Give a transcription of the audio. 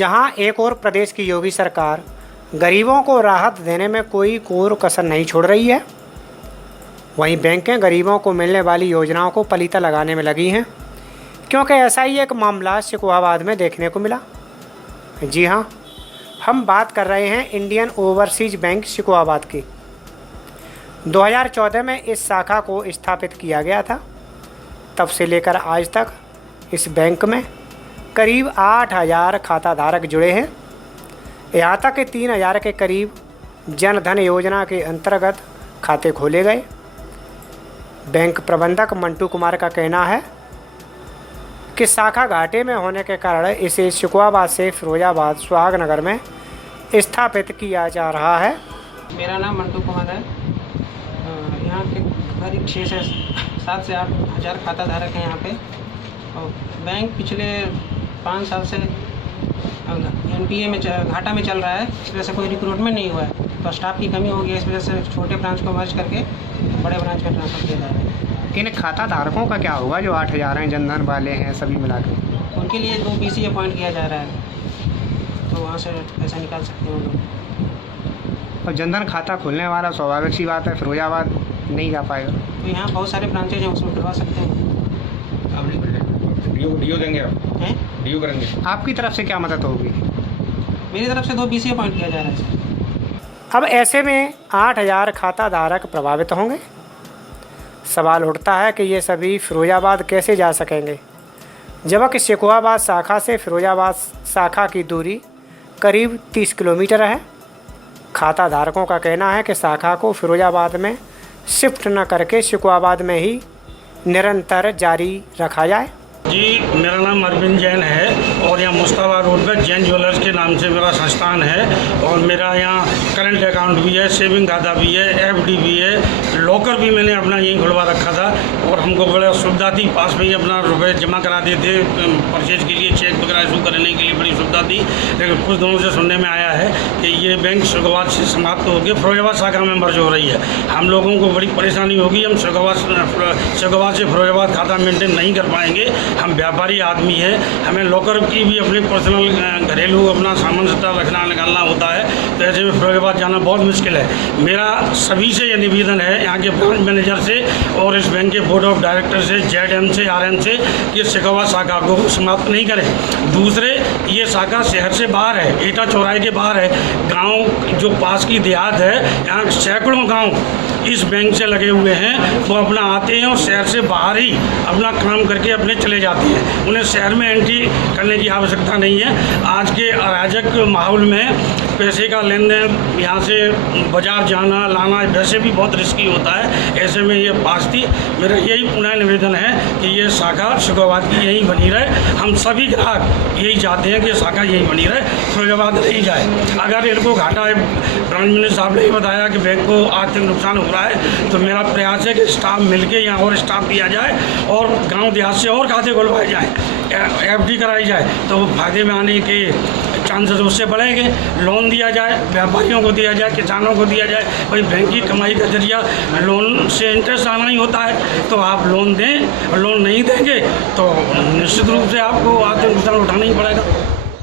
जहां एक और प्रदेश की योगी सरकार गरीबों को राहत देने में कोई कोर कसर नहीं छोड़ रही है, वहीं बैंकें गरीबों को मिलने वाली योजनाओं को पलीता लगाने में लगी हैं, क्योंकि ऐसा ही एक मामला शिकोहाबाद में देखने को मिला। जी हां, हम बात कर रहे हैं इंडियन ओवरसीज बैंक शिकोहाबाद की। 2014 में इस शाखा को स्थापित किया गया था। तब से लेकर आज तक इस बैंक में करीब 8000 खाताधारक जुड़े हैं। यहाँ तक कि 3000 के करीब जनधन योजना के अंतर्गत खाते खोले गए। बैंक प्रबंधक मंटू कुमार का कहना है कि शाखा घाटे में होने के कारण इसे शिकोहाबाद से फिरोजाबाद सुहागनगर में स्थापित किया जा रहा है। मेरा नाम मंटू कुमार है। यहाँ के करीब 6 से 7 से 8 हज़ार खाता धारक हैं यहाँ पे। और बैंक पिछले 5 साल से NPA में घाटा में चल रहा है। इस वजह से कोई रिक्रूटमेंट नहीं हुआ है, तो स्टाफ की कमी हो गई है। इस वजह से छोटे ब्रांच को मर्ज करके बड़े ब्रांच में ट्रांसफ़र किया जा रहा है। इन खाता धारकों का क्या होगा जो 8000 हैं, जनधन वाले हैं, सभी मिलाकर? उनके लिए 2 BC अपॉइंट किया जा रहा है, तो वहाँ से पैसा निकाल सकते हैं वो लोग। और जनधन खाता खुलने वाला स्वाभाविक सी बात है फिरोजाबाद नहीं जा पाएगा, तो यहाँ बहुत सारे ब्रांचेज हैं, उसमें खुलवा सकते हैं। डीओ देंगे आप? हैं? डीओ करेंगे? आपकी तरफ से क्या मदद होगी? मेरी तरफ से 2 BC अपॉइंट किया जा रहा है सर। अब ऐसे में 8000 खाता धारक प्रभावित होंगे। सवाल उठता है कि ये सभी फिरोजाबाद कैसे जा सकेंगे, जबकि शिकोहाबाद शाखा से फिरोजाबाद शाखा की दूरी करीब 30 किलोमीटर है। खाता धारकों का कहना है कि शाखा को फिरोजाबाद में शिफ्ट न करके शिकोहाबाद में ही निरंतर जारी रखा जाए। जी, मेरा नाम अरविंद जैन है और यहाँ मुस्ताबाद रोड पर जैन ज्वेलर्स के नाम से मेरा संस्थान है। और मेरा यहाँ करंट अकाउंट भी है, सेविंग खाता भी है, FD भी है, लॉकर भी मैंने अपना यहीं खुलवा रखा था। और हमको बड़ा सुविधा थी, पास में ही अपना रुपये जमा करा देते परचेज के लिए, चेक वगैरह इशू करने के लिए बड़ी सुविधा थी। लेकिन कुछ दिनों से सुनने में आया है कि ये बैंक शिकोहाबाद से समाप्त होकर फिरोजाबाद शाखा में मर्ज हो रही है। हम लोगों को बड़ी परेशानी होगी, हम शिकोहाबाद से फिरोजाबाद खाता मेंटेन नहीं कर पाएंगे। हम व्यापारी आदमी हैं, हमें लॉकर की भी अपने पर्सनल घरेलू अपना सामान सट्टा रखना निकालना होता है, तो ऐसे में फिरोजाबाद जाना बहुत मुश्किल है। मेरा सभी से यह निवेदन है, यहाँ के ब्रांच मैनेजर से और इस बैंक के बोर्ड ऑफ डायरेक्टर से, ZM से, RM से, कि शिकोहाबाद शाखा को समाप्त नहीं करें। दूसरे, ये शाखा शहर से बाहर है, एटा चौराहे के बाहर है। गाँव जो पास की देहात है, यहाँ सैकड़ों गाँव इस बैंक से लगे हुए हैं, वो अपना आते हैं और शहर से बाहर ही अपना काम करके अपने चले जाते हैं। उन्हें शहर में एंट्री करने की आवश्यकता नहीं है। आज के अराजक माहौल में पैसे का लेन देन, यहाँ से बाजार जाना लाना वैसे भी बहुत रिस्की होता है। ऐसे में ये पास थी। मेरा यही पुनः निवेदन है कि ये शाखा शिकोहाबाद की यहीं बनी रहे। हम सभी ग्राहक यही चाहते हैं कि शाखा यहीं बनी रहे, फिरोजाबाद नहीं जाए। अगर इनको घाटा है, ब्रांच मैनेजर साहब ने बताया कि बैंक को आर्थिक नुकसान हो रहा है, तो मेरा प्रयास है कि स्टाफ मिलके यहाँ और स्टाफ दिया जाए और गांव देहात से और खाते खुलवाए जाएँ, FD कराई जाए, तो वो फायदे में आने के चांसेस उससे बढ़ेंगे। लोन दिया जाए, व्यापारियों को दिया जाए, किसानों को दिया जाए। भाई बैंक की कमाई का जरिया लोन से इंटरेस्ट आना ही होता है, तो आप लोन दें। और लोन नहीं देंगे तो निश्चित रूप से आपको आर्थिक नुकसान उठाना ही पड़ेगा।